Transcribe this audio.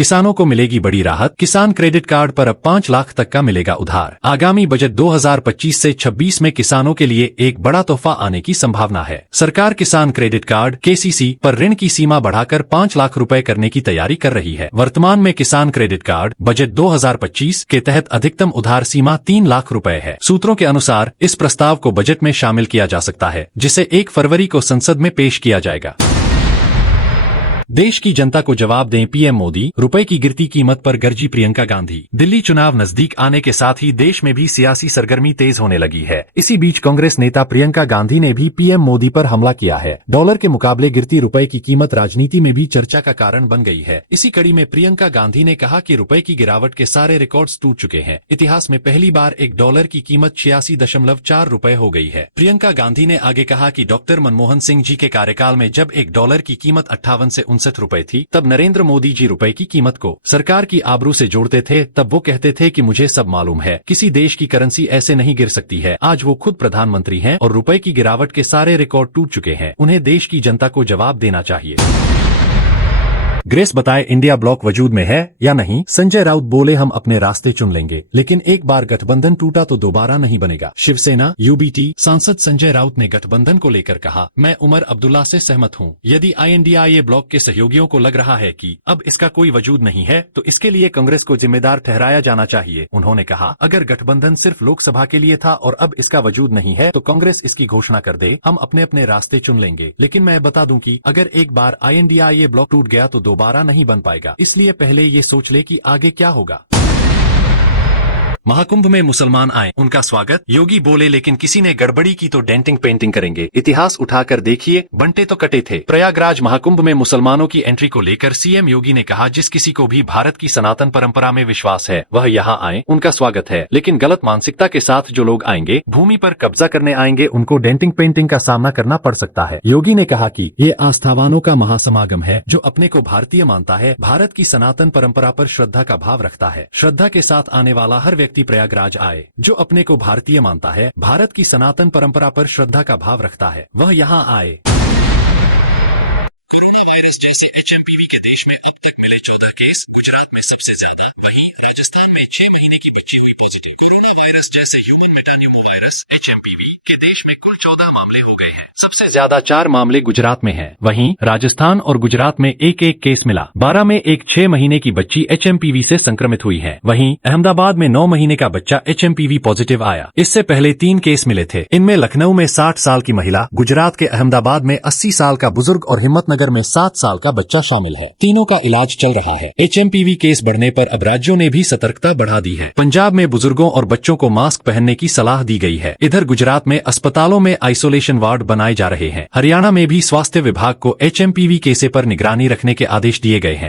किसानों को मिलेगी बड़ी राहत। किसान क्रेडिट कार्ड पर अब 5 लाख तक का मिलेगा उधार। आगामी बजट 2025 से 26 में किसानों के लिए एक बड़ा तोहफा आने की संभावना है। सरकार किसान क्रेडिट कार्ड (KCC) पर ऋण की सीमा बढ़ाकर 5 लाख रुपए करने की तैयारी कर रही है। वर्तमान में किसान क्रेडिट कार्ड बजट 2025 के तहत अधिकतम उधार सीमा 3 लाख रुपए है। सूत्रों के अनुसार इस प्रस्ताव को बजट में शामिल किया जा सकता है, जिसे 1 फरवरी को संसद में पेश किया जाएगा। देश की जनता को जवाब दें पीएम मोदी। रुपए की गिरती कीमत पर गरजी प्रियंका गांधी। दिल्ली चुनाव नजदीक आने के साथ ही देश में भी सियासी सरगर्मी तेज होने लगी है। इसी बीच कांग्रेस नेता प्रियंका गांधी ने भी पीएम मोदी पर हमला किया है। डॉलर के मुकाबले गिरती रुपए की कीमत राजनीति में भी चर्चा का कारण बन गई है। इसी कड़ी में प्रियंका गांधी ने कहा कि रुपए की गिरावट के सारे रिकॉर्ड्स टूट चुके हैं। इतिहास में पहली बार $1 की कीमत 86.4 रुपए हो गई है। प्रियंका गांधी ने आगे कहा कि डॉक्टर मनमोहन सिंह जी के कार्यकाल में जब $1 की कीमत 58 से 59 रुपए थी, तब नरेंद्र मोदी जी रुपए की कीमत को सरकार की आबरू से जोड़ते थे। तब वो कहते थे कि मुझे सब मालूम है, किसी देश की करेंसी ऐसे नहीं गिर सकती है। आज वो खुद प्रधानमंत्री हैं और रुपए की गिरावट के सारे रिकॉर्ड टूट चुके हैं। उन्हें देश की जनता को जवाब देना चाहिए। ग्रेस बताए इंडिया ब्लॉक वजूद में है या नहीं। संजय राउत बोले हम अपने रास्ते चुन लेंगे, लेकिन एक बार गठबंधन टूटा तो दोबारा नहीं बनेगा। शिवसेना UBT सांसद संजय राउत ने गठबंधन को लेकर कहा, मैं उमर अब्दुल्ला से सहमत हूं। यदि INDIA ब्लॉक के सहयोगियों को लग रहा है कि अब इसका कोई वजूद नहीं है, तो इसके लिए कांग्रेस को जिम्मेदार ठहराया जाना चाहिए। उन्होंने कहा, अगर गठबंधन सिर्फ लोकसभा के लिए था और अब इसका वजूद नहीं है, तो कांग्रेस इसकी घोषणा कर दे, हम अपने अपने रास्ते चुन लेंगे। लेकिन मैं बता दूं कि अगर एक बार INDIA ब्लॉक टूट गया तो दोबारा नहीं बन पाएगा। इसलिए पहले ये सोच ले कि आगे क्या होगा। महाकुंभ में मुसलमान आए, उनका स्वागत। योगी बोले लेकिन किसी ने गड़बड़ी की तो डेंटिंग पेंटिंग करेंगे। इतिहास उठाकर देखिए, बंटे तो कटे थे। प्रयागराज महाकुंभ में मुसलमानों की एंट्री को लेकर CM योगी ने कहा, जिस किसी को भी भारत की सनातन परंपरा में विश्वास है वह यहाँ आए, उनका स्वागत है। लेकिन गलत मानसिकता के साथ जो लोग आएंगे, भूमि पर कब्जा करने आएंगे, उनको डेंटिंग पेंटिंग का सामना करना पड़ सकता है। योगी ने कहा कि ये आस्थावानों का महासमागम है जो अपने को भारतीय मानता है, भारत की सनातन परंपरा पर श्रद्धा का भाव रखता है। श्रद्धा के साथ आने वाला हर व्यक्ति प्रयागराज आए। जो अपने को भारतीय मानता है, भारत की सनातन परंपरा पर श्रद्धा का भाव रखता है, वह यहाँ आए। कोरोना वायरस जैसे HMPV के देश में अब तक मिले 14 केस, गुजरात में सबसे ज्यादा। वहीं राजस्थान में 6 महीने की बच्ची हुई पॉजिटिव। कोरोना वायरस जैसे ह्यूमन मेटान्यूमोवायरस HMPV के देश में कुल 14 मामले हो गए हैं। सबसे ज्यादा 4 मामले गुजरात में हैं। वहीं राजस्थान और गुजरात में एक केस मिला। 12 में एक 6 महीने की बच्ची HMPV से संक्रमित हुई है। वहीं अहमदाबाद में 9 महीने का बच्चा HMPV पॉजिटिव आया। इससे पहले 3 केस मिले थे। इनमें लखनऊ में 60 साल की महिला, गुजरात के अहमदाबाद में 80 साल का बुजुर्ग और हिम्मतनगर में 7 साल का बच्चा शामिल है। तीनों का इलाज चल रहा है। HMPV केस बढ़ने पर अब राज्यों ने भी सतर्कता बढ़ा दी है। पंजाब में बुजुर्गों और बच्चों को मास्क पहनने की सलाह दी गई है। इधर गुजरात में अस्पतालों में आइसोलेशन वार्ड बनाए जा रहे हैं। हरियाणा में भी स्वास्थ्य विभाग को HMPV केस पर निगरानी रखने के आदेश दिए गए हैं।